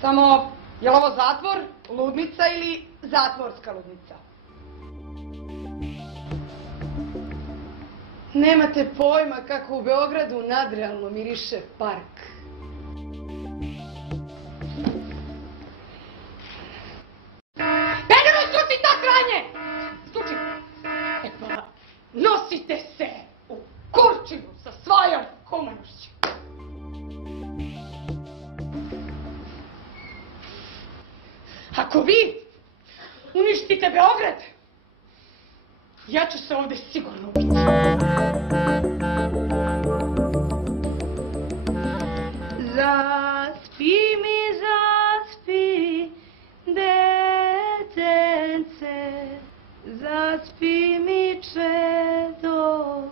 Samo, je li ovo zatvor, ludnica ili zatvorska ludnica? Nemate pojma kako u Beogradu nadrealno miriše park. Pedero, stuči ta kranje! Stuči! E pa, nosite se u kurčinu sa svojom humanošću. Ako vi uništite Beograd, ja ću se ovde sigurno ubiti. Zaspi mi, zaspi, detence, zaspi mi čedo,